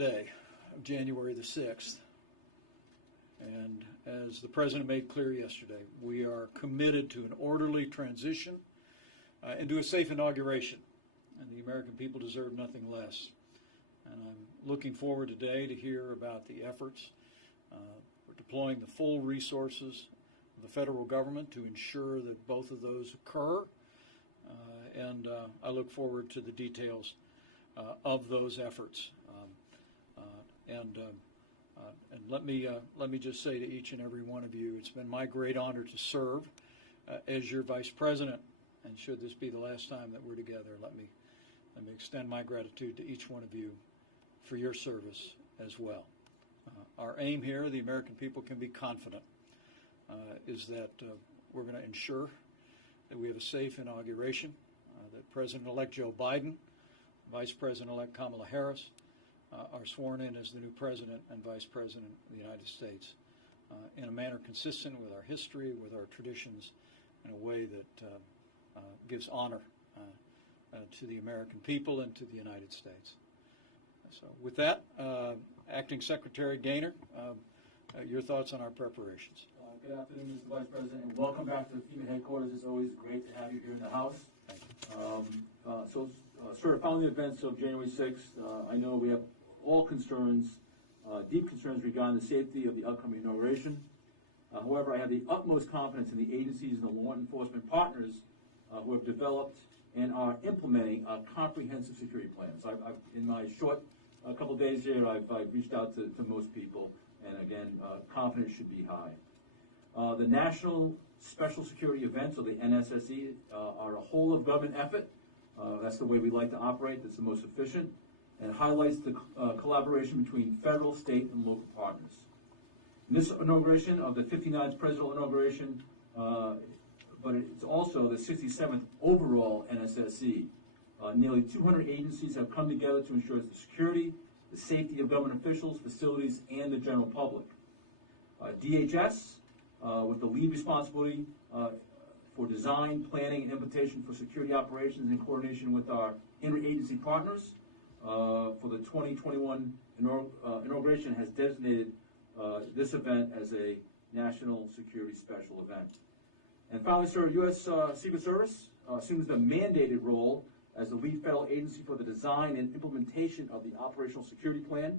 day of January the 6th. And as the President made clear yesterday, we are committed to an orderly transition and to a safe inauguration. And the American people deserve nothing less. And I'm looking forward today to hear about the efforts for deploying the full resources of the federal government to ensure that both of those occur. And I look forward to the details of those efforts. And let me just say to each and every one of you, it's been my great honor to serve as your Vice President. And should this be the last time that we're together, let me extend my gratitude to each one of you for your service as well. Our aim here, the American people can be confident, is that we're going to ensure that we have a safe inauguration, that President-elect Joe Biden, Vice President-elect Kamala Harris are sworn in as the new President and Vice President of the United States in a manner consistent with our history, with our traditions, in a way that gives honor to the American people and to the United States. So with that, Acting Secretary Gaynor, your thoughts on our preparations. Good afternoon, Mr. Vice President, and welcome back to the FEMA headquarters. It's always great to have you here in the House. Sir, following the events of January 6th, I know we have all concerns, deep concerns regarding the safety of the upcoming inauguration. However, I have the utmost confidence in the agencies and the law enforcement partners who have developed and are implementing a comprehensive security plan. So in my short couple of days here, I've reached out to most people, and again, confidence should be high. The National Special Security Events, or the NSSE, are a whole of government effort. That's the way we like to operate. That's the most efficient, and highlights the collaboration between federal, state, and local partners. In this inauguration of the 59th presidential inauguration, but it's also the 67th overall NSSE. Nearly 200 agencies have come together to ensure the security, the safety of government officials, facilities, and the general public. DHS, with the lead responsibility for design, planning, and implementation for security operations in coordination with our interagency partners for the 2021 inauguration, has designated this event as a national security special event. And finally, sir, U.S. Secret Service assumes the mandated role as the lead federal agency for the design and implementation of the operational security plan.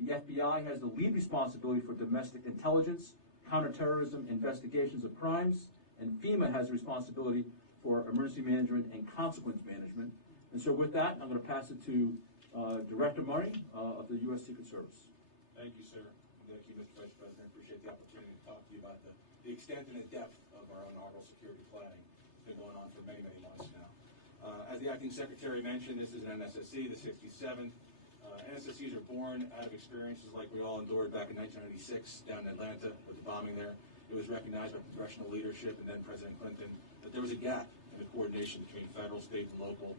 The FBI has the lead responsibility for domestic intelligence, counterterrorism, investigations of crimes, and FEMA has responsibility for emergency management and consequence management. And so with that, I'm going to pass it to Director Murray of the U.S. Secret Service. Thank you, sir. Thank you, Mr. Vice President. I appreciate the opportunity to talk to you about the extent and the depth of our inaugural security planning. It's been going on for many, many months now. As the Acting Secretary mentioned, this is an NSSE, the 67th. NSSEs are born out of experiences like we all endured back in 1996 down in Atlanta with the bombing there. It was recognized by congressional leadership and then President Clinton that there was a gap in the coordination between federal, state, and local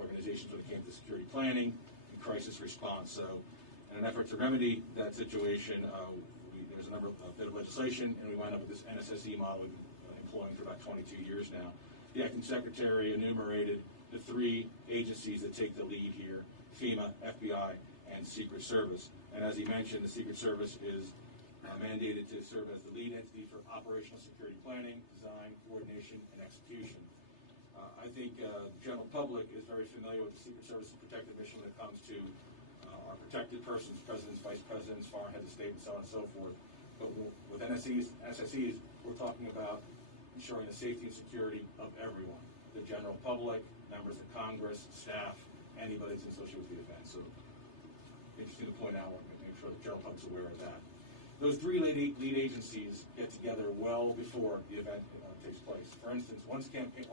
organizations when it came to security planning and crisis response. So in an effort to remedy that situation, there's a bit of legislation, and we wind up with this NSSE model we've been employing for about 22 years now. The Acting Secretary enumerated the three agencies that take the lead here: FEMA, FBI, and Secret Service. And as he mentioned, the Secret Service is mandated to serve as the lead entity for operational security planning, design, coordination, and execution. I think the general public is very familiar with the Secret Service's protective mission when it comes to our protected persons, presidents, vice presidents, foreign heads of state, and so on and so forth. But with NSSEs, we're talking about ensuring the safety and security of everyone: the general public, members of Congress, staff, anybody that's associated with the event. So interesting to point out, make sure the general public's aware of that. Those three lead agencies get together well before the event takes place. For instance, once campaign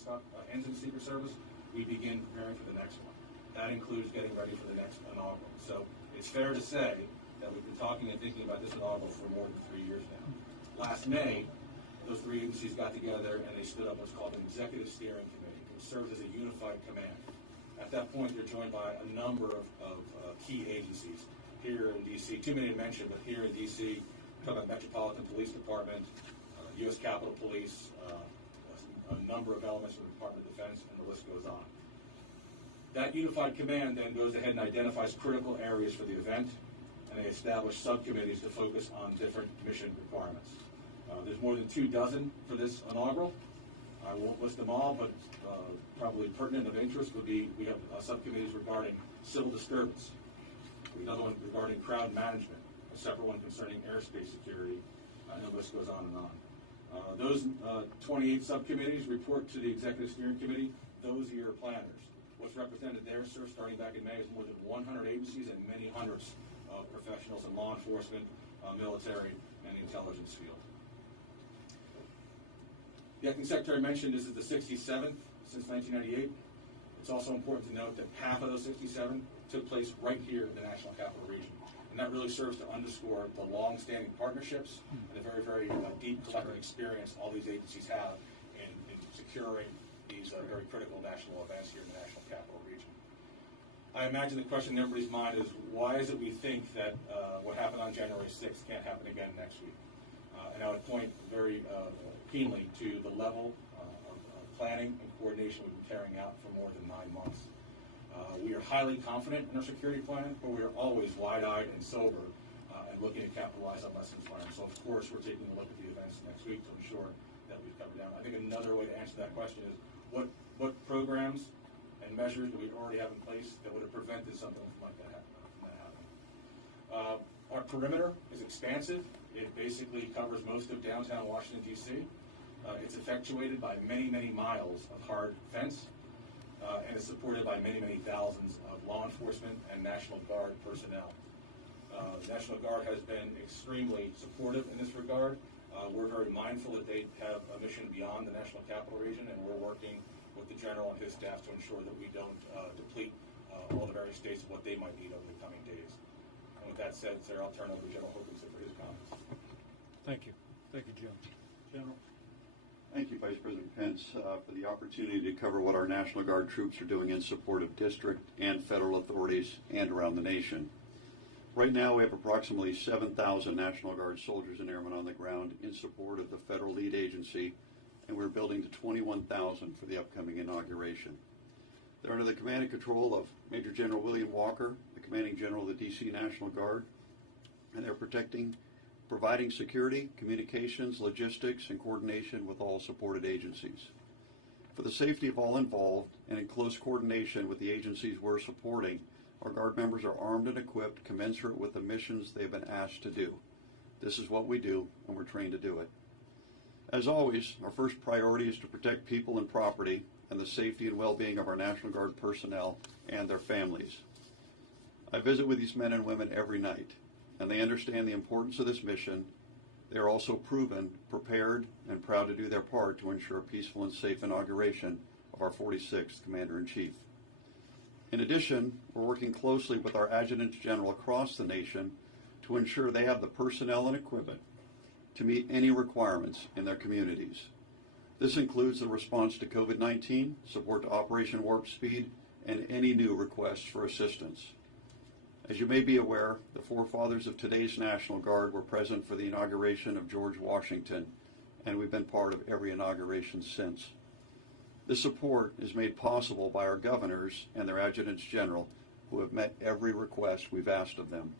stop ends in the Secret Service, we begin preparing for the next one. That includes getting ready for the next inaugural. So it's fair to say that we've been talking and thinking about this inaugural for more than 3 years now. Last May, those three agencies got together and they stood up what's called an executive steering committee, which serves as a unified command. At that point, they're joined by a number of key agencies. Here in D.C., too many to mention, but here in D.C., we're talking about Metropolitan Police Department, U.S. Capitol Police, a number of elements from the Department of Defense, and the list goes on. That unified command then goes ahead and identifies critical areas for the event, and they establish subcommittees to focus on different mission requirements. There's more than 24 for this inaugural. I won't list them all, but probably pertinent of interest would be we have subcommittees regarding civil disturbance, another one regarding crowd management, a separate one concerning airspace security, and the list goes on and on. Those 28 subcommittees report to the Executive Steering Committee. Those are your planners. What's represented there, sir, starting back in May, is more than 100 agencies and many hundreds of professionals in law enforcement, military, and the intelligence field. The Acting Secretary mentioned this is the 67th since 1998. It's also important to note that half of those 67 took place right here in the National Capital Region. And that really serves to underscore the long-standing partnerships and the very, very deep collective experience all these agencies have in securing these very critical national events here in the National Capital Region. I imagine the question in everybody's mind is, why is it we think that what happened on January 6th can't happen again next week? And I would point very keenly to the level of planning and coordination we've been carrying out for more than 9 months. We are highly confident in our security plan, but we are always wide-eyed and sober and looking to capitalize on lessons learned. So, of course, we're taking a look at the events next week to ensure that we've covered down. I think another way to answer that question is, what programs and measures do we already have in place that would have prevented something like that happening? Our perimeter is expansive. It basically covers most of downtown Washington, D.C. It's effectuated by many, many miles of hard fence, and is supported by many, many thousands of law enforcement and National Guard personnel. The National Guard has been extremely supportive in this regard. We're very mindful that they have a mission beyond the National Capital Region, and we're working with the General and his staff to ensure that we don't deplete all the various states of what they might need over the coming days. And with that said, sir, I'll turn over to General Hoganson for his comments. Thank you. Thank you, Jim. General. Thank you, Vice President Pence, for the opportunity to cover what our National Guard troops are doing in support of district and federal authorities and around the nation. Right now, we have approximately 7,000 National Guard soldiers and airmen on the ground in support of the federal lead agency, and we're building to 21,000 for the upcoming inauguration. They're under the command and control of Major General William Walker, the Commanding General of the D.C. National Guard, and they're providing security, communications, logistics, and coordination with all supported agencies. For the safety of all involved, and in close coordination with the agencies we're supporting, our Guard members are armed and equipped commensurate with the missions they've been asked to do. This is what we do, and we're trained to do it. As always, our first priority is to protect people and property and the safety and well-being of our National Guard personnel and their families. I visit with these men and women every night, and they understand the importance of this mission. They are also proven, prepared, and proud to do their part to ensure a peaceful and safe inauguration of our 46th Commander-in-Chief. In addition, we're working closely with our adjutants general across the nation to ensure they have the personnel and equipment to meet any requirements in their communities. This includes the response to COVID-19, support to Operation Warp Speed, and any new requests for assistance. As you may be aware, the forefathers of today's National Guard were present for the inauguration of George Washington, and we've been part of every inauguration since. This support is made possible by our governors and their adjutants general, who have met every request we've asked of them.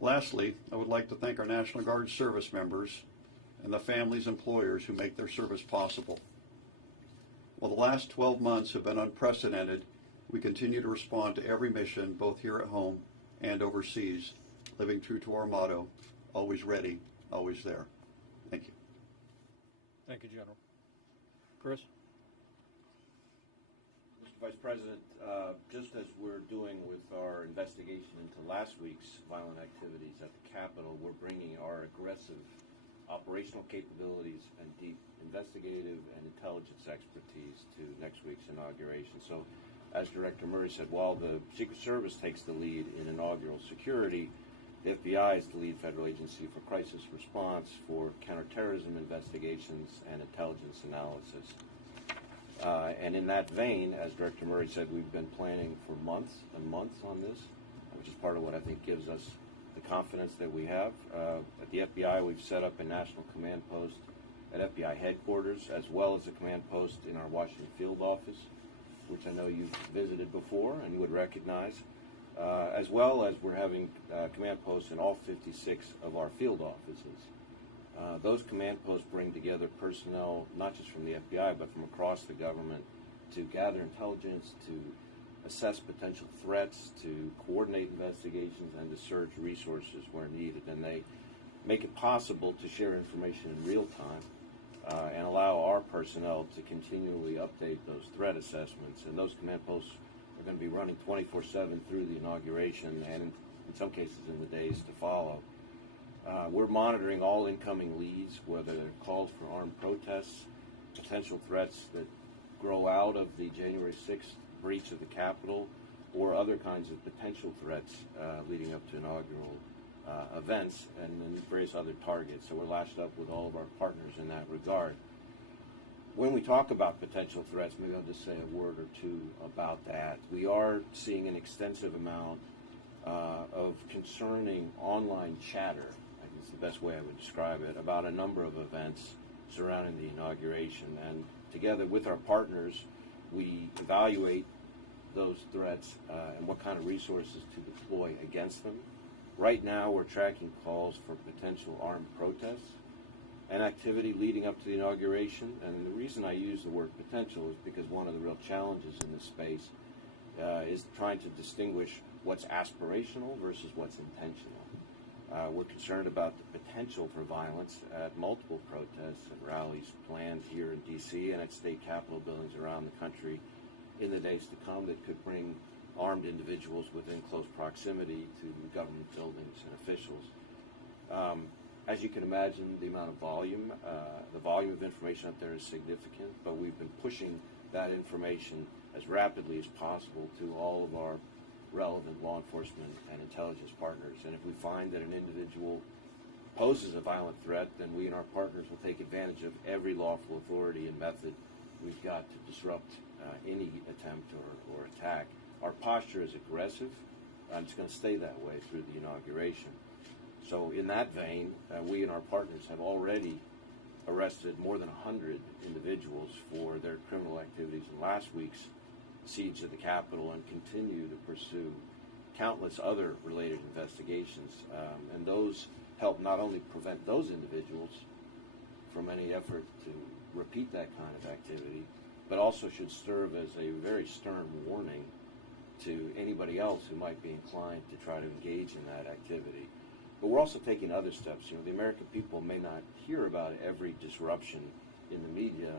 Lastly, I would like to thank our National Guard service members and the families and employers who make their service possible. While the last 12 months have been unprecedented, we continue to respond to every mission, both here at home and overseas, living true to our motto, always ready, always there. Thank you. Thank you, General. Chris? Mr. Vice President, just as we're doing with our investigation into last week's violent activities at the Capitol, we're bringing our aggressive operational capabilities and deep investigative and intelligence expertise to next week's inauguration. So, as Director Murray said, while the Secret Service takes the lead in inaugural security, the FBI is the lead federal agency for crisis response, for counterterrorism investigations, and intelligence analysis. And in that vein, as Director Murray said, we've been planning for months and months on this, which is part of what I think gives us the confidence that we have. At the FBI, we've set up a national command post at FBI headquarters, as well as a command post in our Washington field office. which I know you've visited before and you would recognize, as well as we're having command posts in all 56 of our field offices. Those command posts bring together personnel, not just from the FBI, but from across the government, to gather intelligence, to assess potential threats, to coordinate investigations, and to surge resources where needed. And they make it possible to share information in real time and allow our personnel to continually update those threat assessments. And those command posts are going to be running 24/7 through the inauguration and in some cases in the days to follow. We're monitoring all incoming leads, whether they're calls for armed protests, potential threats that grow out of the January 6th breach of the Capitol, or other kinds of potential threats leading up to inaugural events, and then various other targets. So we're lashed up with all of our partners in that regard. When we talk about potential threats, maybe I'll just say a word or two about that. We are seeing an extensive amount of concerning online chatter, I think it's the best way I would describe it, about a number of events surrounding the inauguration. And together with our partners, we evaluate those threats and what kind of resources to deploy against them. Right now, we're tracking calls for potential armed protests and activity leading up to the inauguration. And the reason I use the word potential is because one of the real challenges in this space is trying to distinguish what's aspirational versus what's intentional. We're concerned about the potential for violence at multiple protests and rallies planned here in D.C. and at state capitol buildings around the country in the days to come that could bring armed individuals within close proximity to government buildings and officials. As you can imagine, the volume of information out there is significant, but we've been pushing that information as rapidly as possible to all of our relevant law enforcement and intelligence partners. And if we find that an individual poses a violent threat, then we and our partners will take advantage of every lawful authority and method we've got to disrupt any attempt or attack. Our posture is aggressive, and it's going to stay that way through the inauguration. So in that vein, we and our partners have already arrested more than 100 individuals for their criminal activities in last week's siege of the Capitol and continue to pursue countless other related investigations. And those help not only prevent those individuals from any effort to repeat that kind of activity, but also should serve as a very stern warning to anybody else who might be inclined to try to engage in that activity. But we're also taking other steps. You know, the American people may not hear about every disruption in the media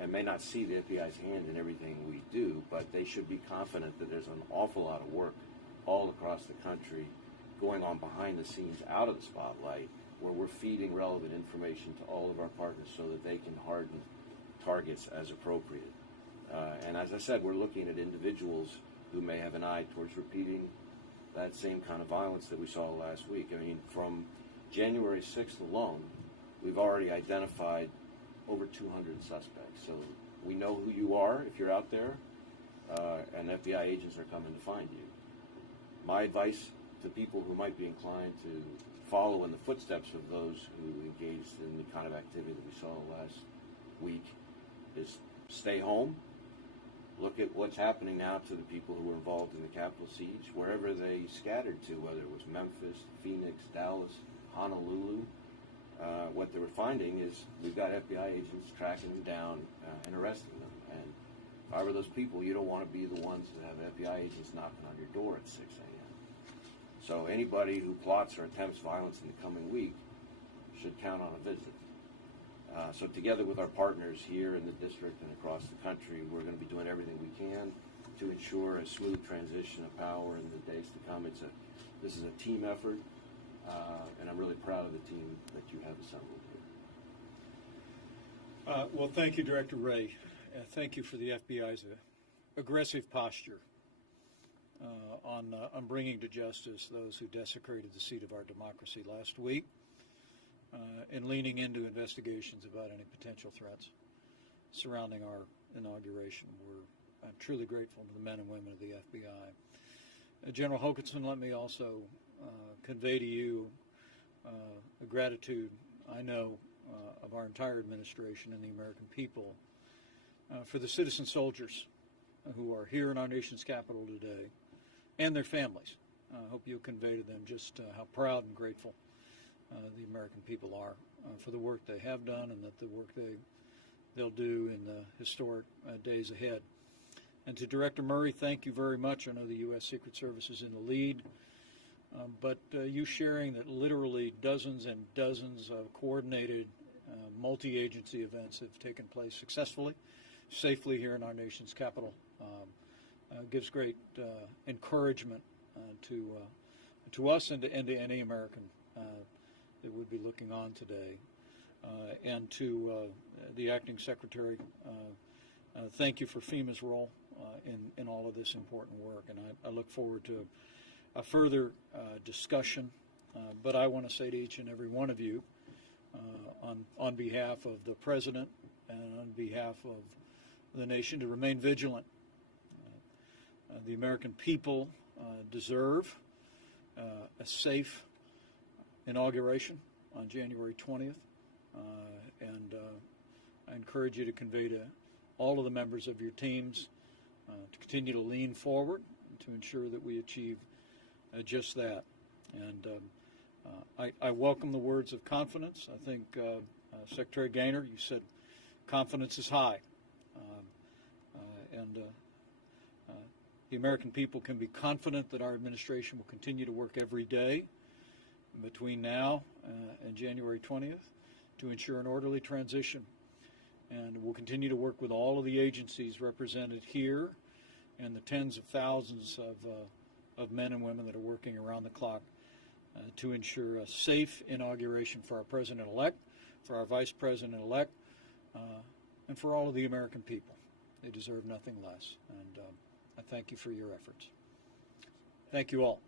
and may not see the FBI's hand in everything we do, but they should be confident that there's an awful lot of work all across the country going on behind the scenes out of the spotlight, where we're feeding relevant information to all of our partners so that they can harden targets as appropriate. And as I said, we're looking at individuals who may have an eye towards repeating that same kind of violence that we saw last week. I mean, from January 6th alone, we've already identified over 200 suspects. So we know who you are if you're out there, and FBI agents are coming to find you. My advice to people who might be inclined to follow in the footsteps of those who engaged in the kind of activity that we saw last week is stay home. Look at what's happening now to the people who were involved in the Capitol siege, wherever they scattered to, whether it was Memphis, Phoenix, Dallas, Honolulu. What they were finding is we've got FBI agents tracking them down and arresting them. And if I were those people, you don't want to be the ones that have FBI agents knocking on your door at 6 a.m. So anybody who plots or attempts violence in the coming week should count on a visit. So together with our partners here in the district and across the country, we're going to be doing everything we can to ensure a smooth transition of power in the days to come. This is a team effort, and I'm really proud of the team that you have assembled here. Well, thank you, Director Wray. Thank you for the FBI's aggressive posture on bringing to justice those who desecrated the seat of our democracy last week. And leaning into investigations about any potential threats surrounding our inauguration. I'm truly grateful to the men and women of the FBI. General Hokanson, let me also convey to you a gratitude, I know, of our entire administration and the American people for the citizen soldiers who are here in our nation's capital today, and their families. I hope you'll convey to them just how proud and grateful the American people are for the work they have done and that the work they'll do in the historic days ahead. And to Director Murray, thank you very much. I know the U.S. Secret Service is in the lead, but you sharing that literally dozens and dozens of coordinated multi-agency events have taken place successfully, safely here in our nation's capital gives great encouragement to us and to any American that would be looking on today. And to the Acting Secretary, thank you for FEMA's role in all of this important work, and I look forward to a further discussion. But I want to say to each and every one of you, on behalf of the President and on behalf of the nation, to remain vigilant. The American people deserve a safe inauguration on January 20th, and I encourage you to convey to all of the members of your teams to continue to lean forward to ensure that we achieve just that. And I welcome the words of confidence. I think, Secretary Gaynor, you said confidence is high. And the American people can be confident that our administration will continue to work every day between now and January 20th to ensure an orderly transition. And we'll continue to work with all of the agencies represented here and the tens of thousands of men and women that are working around the clock to ensure a safe inauguration for our President-elect, for our Vice President-elect, and for all of the American people. They deserve nothing less. And I thank you for your efforts. Thank you all.